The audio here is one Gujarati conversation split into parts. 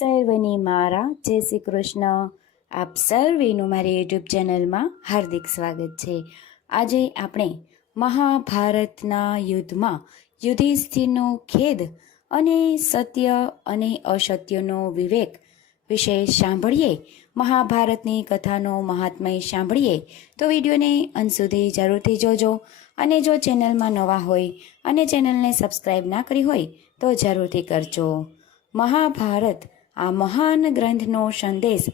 સર્વને મારા જય શ્રી કૃષ્ણ. આપ સર્વેનું મારી યુટ્યુબ ચેનલમાં હાર્દિક સ્વાગત છે. આજે આપણે મહાભારતના યુદ્ધમાં યુધિષ્ઠિરનો ખેદ અને સત્ય અને અસત્યનો વિવેક વિશે સાંભળીએ. મહાભારતની કથાનો મહાત્મય સાંભળીએ તો વિડીયોને અંત સુધી જરૂરથી જોજો. અને જો ચેનલમાં નવા હોય અને ચેનલને સબસ્ક્રાઈબ ના કરી હોય તો જરૂરથી કરજો. મહાભારત આ મહાન ગ્રંથનો સંદેશ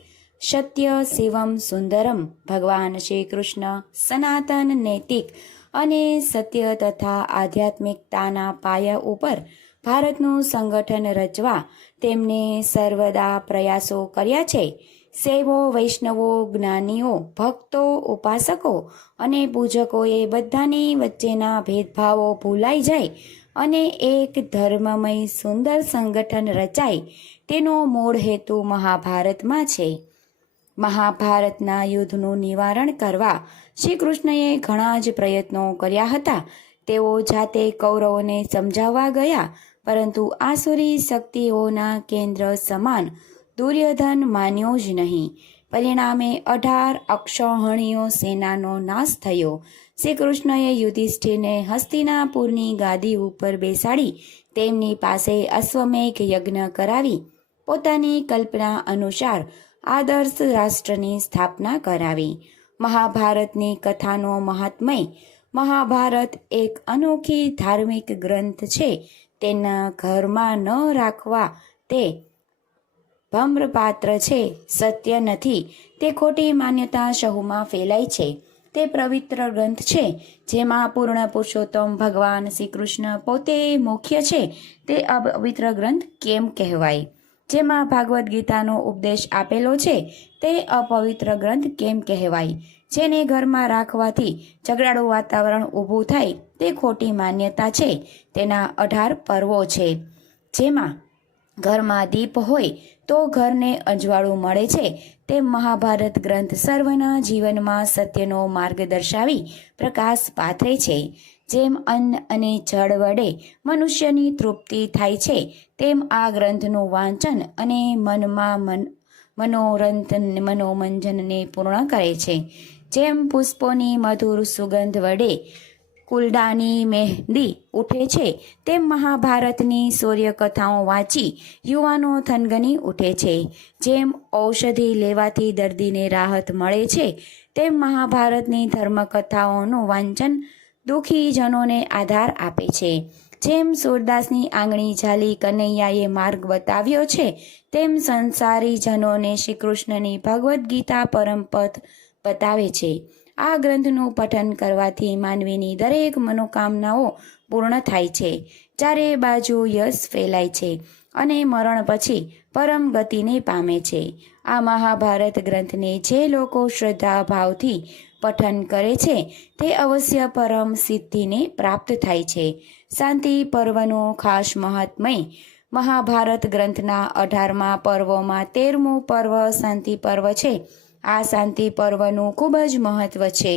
સત્ય શિવમ સુંદરમ ભગવાન શ્રી કૃષ્ણ સનાતન નૈતિક અને સત્ય તથા આધ્યાત્મિકતાના પાયા ઉપર ભારતનું સંગઠન રચવા તેમને સર્વદા પ્રયાસો કર્યા છે. શૈવો વૈષ્ણવો જ્ઞાનીઓ ભક્તો ઉપાસકો અને પૂજકોએ બધાની વચ્ચેના ભેદભાવો ભૂલાઈ જાય અને એક ધર્મમય સુંદર સંગઠન રચાય તેનો મૂળ હેતુ મહાભારતમાં છે. મહાભારતના યુદ્ધનું નિવારણ કરવા શ્રી કૃષ્ણએ ઘણા જ પ્રયત્નો કર્યા હતા. તેઓ જાતે કૌરવોને સમજાવવા ગયા, પરંતુ આસુરી શક્તિઓના કેન્દ્ર સમાન દુર્યોધન માન્યો જ નહીં. પરિણામે 18 અક્ષૌહિણીઓ સેનાનો નાશ થયો. શ્રી કૃષ્ણએ યુધિષ્ઠિરને હસ્તિનાપુરની ગાદી ઉપર બેસાડી તેમની પાસે અશ્વમેઘ યજ્ઞ કરાવી પોતાની કલ્પના અનુસાર આદર્શ રાષ્ટ્રની સ્થાપના કરાવી. મહાભારતની કથાનો મહાત્મય. મહાભારત એક અનોખી ધાર્મિક ગ્રંથ છે. તેના ઘરમાં ન રાખવા તે ભમ્રપાત્ર છે. સત્ય નથી, તે ખોટી માન્યતા સહુમાં ફેલાય છે. તે પવિત્ર ગ્રંથ છે જેમાં પૂર્ણ પુરુષોત્તમ ભગવાન શ્રી કૃષ્ણ પોતે મુખ્ય છે. તે અપવિત્ર ગ્રંથ કેમ કહેવાય? જેમાં ભાગવદ્ ગીતાનો ઉપદેશ આપેલો છે તે અપવિત્ર ગ્રંથ કેમ કહેવાય? જેને ઘરમાં રાખવાથી ઝઘડાળું વાતાવરણ ઊભું થાય તે ખોટી માન્યતા છે. તેના 18 પર્વો છે. જેમાં ઘરમાં દીપ હોય તો ઘરને અજવાળું મળે છે. તે મહાભારત ગ્રંથ સર્વના જીવનમાં સત્યનો માર્ગ દર્શાવી પ્રકાશ પાથરે છે. જેમ અન્ન અને જળ વડે મનુષ્યની તૃપ્તિ થાય છે, તેમ આ ગ્રંથનું વાંચન અને મનમાં મનોરંજનને પૂર્ણ કરે છે. જેમ પુષ્પોની મધુર સુગંધ વડે કુલડાની મહેંદી ઉઠે છે, તેમ મહાભારતની સૂર્યકથાઓ વાંચી યુવાનો થનગની ઉઠે છે. જેમ ઔષધિ લેવાથી દર્દીને રાહત મળે છે, તેમ મહાભારતની ધર્મકથાઓનું વાંચન દુઃખી જનોને આધાર આપે છે. જેમ સૂરદાસની આંગળી ઝાલી કનૈયાએ માર્ગ બતાવ્યો છે, તેમ સંસારી જનોને શ્રી કૃષ્ણની ભગવદ્ ગીતા પરમ પથ બતાવે છે. આ ગ્રંથનું પઠન કરવાથી માનવીની દરેક મનોકામનાઓ પૂર્ણ થાય છે. ચારે બાજુ યશ ફેલાય છે અને મરણ પછી પરમ ગતિને પામે છે. આ મહાભારત ગ્રંથને જે લોકો શ્રદ્ધા ભાવથી પઠન કરે છે તે અવશ્ય પરમ સિદ્ધિને પ્રાપ્ત થાય છે. શાંતિ પર્વનું ખાસ મહાત્મય. મહાભારત ગ્રંથના 18મા પર્વમાં 13મું પર્વ શાંતિ પર્વ છે. આ શાંતિ પર્વનું ખૂબ જ મહત્વ છે.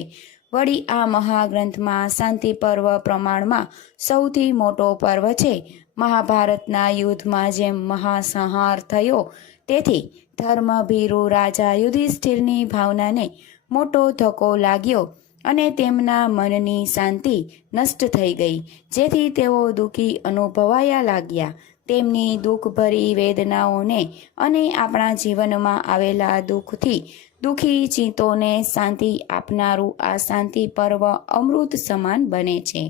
વળી આ મહાગ્રંથમાં શાંતિ પર્વ પ્રમાણમાં સૌથી મોટો પર્વ છે. મહાભારતના યુદ્ધમાં જેમ મહાસંહાર થયો, તેથી ધર્મભીરુ રાજા યુધિષ્ઠિરની ભાવનાને મોટો ધક્કો લાગ્યો અને તેમના મનની શાંતિ નષ્ટ થઈ ગઈ, જેથી તેઓ દુઃખી અનુભવાયા લાગ્યા. તેમની દુઃખભરી વેદનાઓને અને આપણા જીવનમાં આવેલા દુઃખથી દુઃખી ચિત્તોને શાંતિ આપનારું આ શાંતિ પર્વ અમૃત સમાન બને છે.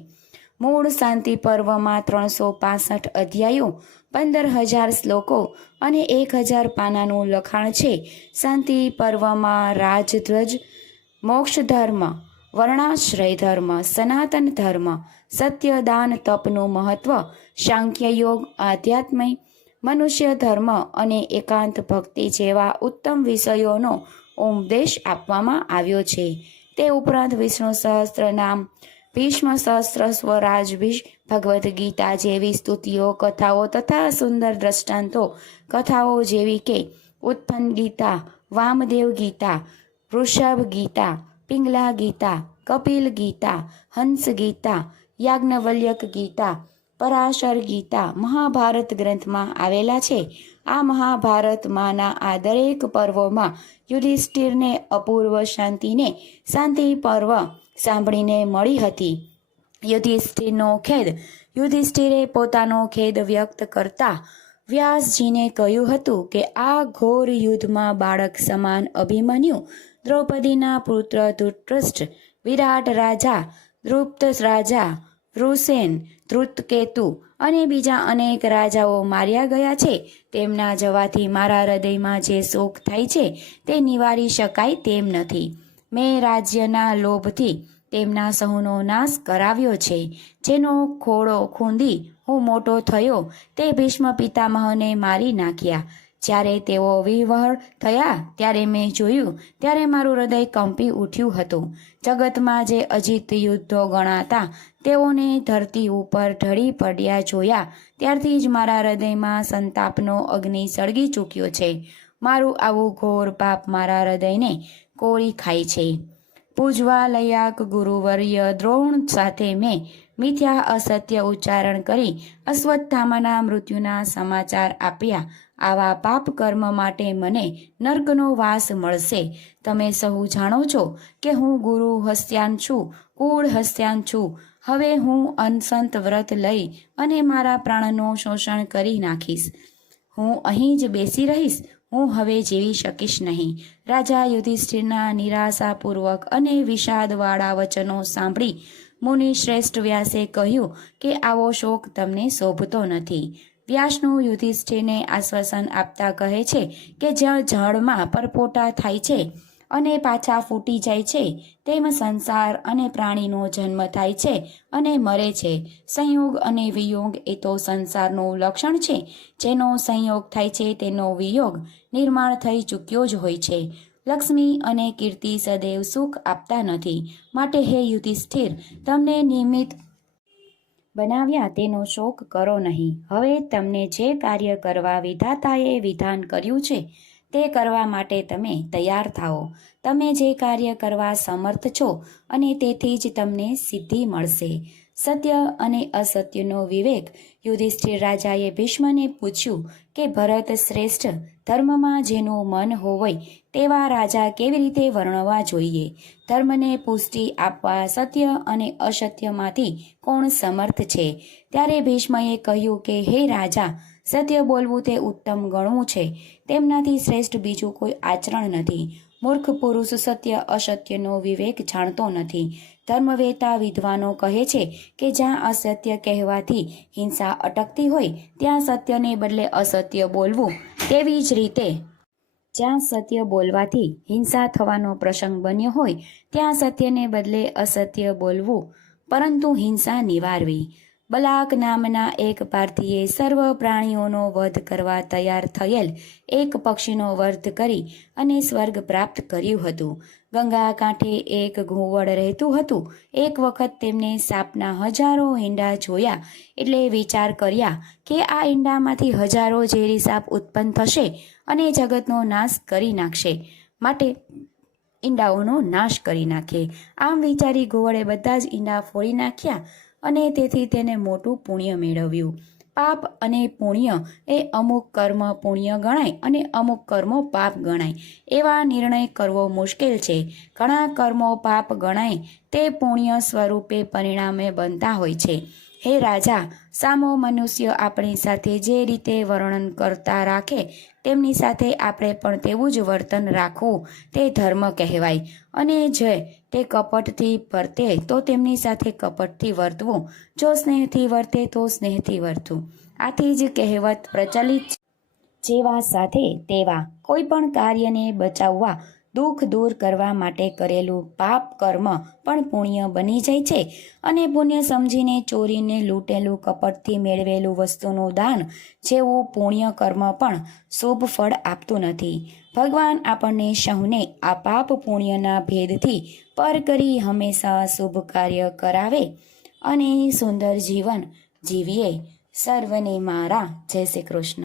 મૂળ શાંતિ પર્વમાં 365 અધ્યાયો, 15,000 શ્લોકો અને 1000 પાનાનું લખાણ છે. શાંતિ પર્વમાં રાજધ્વજ, મોક્ષ ધર્મ, વર્ણાશ્રય ધર્મ, સનાતન ધર્મ, સત્યદાન, તપનું મહત્વ, સાંખ્ય યોગ, આધ્યાત્મ, મનુષ્ય ધર્મ અને એકાંત ભક્તિ જેવા ઉત્તમ વિષયોનો ઉપદેશ આપવામાં આવ્યો છે. તે ઉપરાંત વિષ્ણુ સહસ્ત્ર નામ, ભીષ્મ સહસ્ત્ર સ્વરાજ, ભગવદ્ ગીતા જેવી સ્તુતિઓ, કથાઓ તથા સુંદર દ્રષ્ટાંતો કથાઓ જેવી કે ઉત્પન્ન ગીતા, વામદેવ ગીતા, વૃષભ ગીતા, પિંગલા ગીતા, કપિલ ગીતા, હંસ ગીતા, યાજ્ઞવલ્ક્ય ગીતા, પરાશર ગીતા મહાભારત ગ્રંથમાં આવેલા છે. આ મહાભારતમાંના આ દરેક પર્વોમાં યુધિષ્ઠિરને અપૂર્વ શાંતિ પર્વ સાંભળીને મળી હતી. યુધિષ્ઠિરે પોતાનો ખેદ વ્યક્ત કરતા વ્યાસજીને કહ્યું હતું કે આ ઘોર યુદ્ધમાં બાળક સમાન અભિમન્યુ, દ્રૌપદીના પુત્ર ધૃતરાષ્ટ્ર, વિરાટ રાજા, દ્રુપદ રાજા, વૃષેન, ધૃતકેતુ અને બીજા અનેક રાજાઓ માર્યા ગયા છે. તેમના જવાથી મારા હૃદયમાં જે શોક થાય છે તે નિવારી શકાય તેમ નથી. મેં રાજ્યના લોભથી તેમના સહુનો નાશ કરાવ્યો છે. જેનો ખોળો ખૂંદી હું મોટો થયો તે ભીષ્મ પિતામહને મારી નાખ્યા. જ્યારે તેઓ વિવળ થયા ત્યારે મેં જોયું ત્યારે મારું હૃદય કંપી ઉઠ્યું હતું. જગતમાં જે અજીત યુદ્ધો ગણાતા તેઓને ધરતી ઉપર ઢળી પડ્યા જોયા ત્યારથી જ મારા હૃદયમાં સંતાપનો અગ્નિ સળગી ચૂક્યો છે. મારું આવું ઘોર પાપ મારા હૃદયને કોરી ખાય છે. પૂજવા લયાક ગુરુવર્ય દ્રોણ સાથે મેં મિથ્યા અસત્ય ઉચ્ચારણ કરી અશ્વત્થામાના મૃત્યુના સમાચાર આપ્યા. આવા પાપ કર્મ માટે મને નર્કનો વાસ મળશે. તમે સહુ જાણો છો કે હું ગુરુ હસ્યાન છું, કુળ હસ્યાન છું. હવે હું અનસંત વ્રત લઈ અને મારા પ્રાણનું શોષણ કરી નાખીશ. હું અહીં જ બેસી રહીશ. હું હવે જીવી શકીશ નહીં. રાજા યુધિષ્ઠિરના નિરાશાપૂર્વક અને વિષાદવાળા વચનો સાંભળી મુનિ શ્રેષ્ઠ વ્યાસે કહ્યું કે આવો શોક તમને શોભતો નથી. વ્યાસનું યુધિષ્ઠિરને આશ્વાસન આપતા કહે છે કે જ્યાં જળમાં પરપોટા થાય છે અને પાછા ફૂટી જાય છે તેમ સંસાર અને પ્રાણીનો જન્મ થાય છે અને મરે છે. સંયોગ અને વિયોગ એ તો સંસારનું લક્ષણ છે. જેનો સંયોગ થાય છે તેનો વિયોગ નિર્માણ થઈ ચૂક્યો જ હોય છે. લક્ષ્મી અને કીર્તિ સદૈવ સુખ આપતા નથી. માટે હે યુધિષ્ઠિર, તમને નિમિત્ત બનાવ્યા તેનો શોક કરો નહીં. હવે તમને જે કાર્ય કરવા વિધાતાએ વિધાન કર્યું છે તે કરવા માટે તમે તૈયાર થાઓ. તમે જે કાર્ય કરવા સમર્થ છો અને તેથી જ તમને સિદ્ધિ મળશે. સત્ય અને અસત્યનો વિવેક. યુધિષ્ઠિર રાજાએ ભીષ્મને પૂછ્યું કે ભરત શ્રેષ્ઠ, ધર્મમાં જેનું મન હોય તેવા રાજા કેવી રીતે વર્ણવા જોઈએ? ધર્મને પુષ્ટિ આપવા સત્ય અને અસત્યમાંથી કોણ સમર્થ છે? ત્યારે ભીષ્મએ કહ્યું કે હે રાજા, સત્ય બોલવું તે ઉત્તમ ગણવું છે. તેમનાથી શ્રેષ્ઠ બીજું કોઈ આચરણ નથી. મૂર્ખ પુરુષ સત્ય અસત્યનો વિવેક જાણતો નથી. ધર્મવેતા વિદ્વાનો કહે છે કે જ્યાં અસત્ય કહેવાથી હિંસા અટકતી હોય ત્યાં સત્યને બદલે અસત્ય બોલવું. તેવી જ રીતે જ્યાં સત્ય બોલવાથી હિંસા થવાનો પ્રસંગ બન્યો હોય ત્યાં સત્યને બદલે અસત્ય બોલવું, પરંતુ હિંસા નિવારવી. બલાક નામના એક પાર્થીએ સર્વ પ્રાણીઓનો વધ કરવા તૈયાર થયેલ એક પક્ષીનો વધ કરી અને સ્વર્ગ પ્રાપ્ત કર્યું હતું. ગંગા કાંઠે એક ઘુવડ રહેતું હતું. એક વખત તેમને સાપના હજારો ઈંડા જોયા એટલે વિચાર કર્યા કે આ ઈંડામાંથી હજારો ઝેરી સાપ ઉત્પન્ન થશે અને જગતનો નાશ કરી નાખશે. માટે ઈંડાઓનો નાશ કરી નાખે. આમ વિચારી ઘુવડે બધા જ ઈંડા ફોડી નાખ્યા અને તેથી તેને મોટું પુણ્ય મેળવ્યું. પાપ અને પુણ્ય એ અમુક કર્મ પુણ્ય ગણાય અને અમુક કર્મો પાપ ગણાય. એવા નિર્ણય કરવો મુશ્કેલ છે. ઘણા કર્મો પાપ ગણાય તે પુણ્ય સ્વરૂપે પરિણામે બનતા હોય છે. હે રાજા, સામો મનુષ્ય આપણી સાથે જે રીતે વર્ણન કરતા રાખે તેમની સાથે આપણે પણ તેવું જ વર્તન રાખવું તે ધર્મ કહેવાય. અને જે તે કપટથી વર્તે તો તેમની સાથે કપટથી વર્તવું. જો સ્નેહથી વર્તે તો સ્નેહથી વર્તવું. આથી જ કહેવત પ્રચલિત છે, જેવા સાથે તેવા. કોઈ પણ કાર્યને બચાવવા, દુઃખ દૂર કરવા માટે કરેલું પાપ કર્મ પણ પુણ્ય બની જાય છે. અને પુણ્ય સમજીને ચોરીને લૂંટેલું કપટથી મેળવેલું વસ્તુનું દાન જેવું પુણ્ય કર્મ પણ શુભ ફળ આપતું નથી. ભગવાન આપણને સહુને આ પાપ પુણ્યના ભેદથી પર કરી હંમેશા શુભ કાર્ય કરાવે અને સુંદર જીવન જીવીએ. સર્વને મારા જય શ્રી કૃષ્ણ.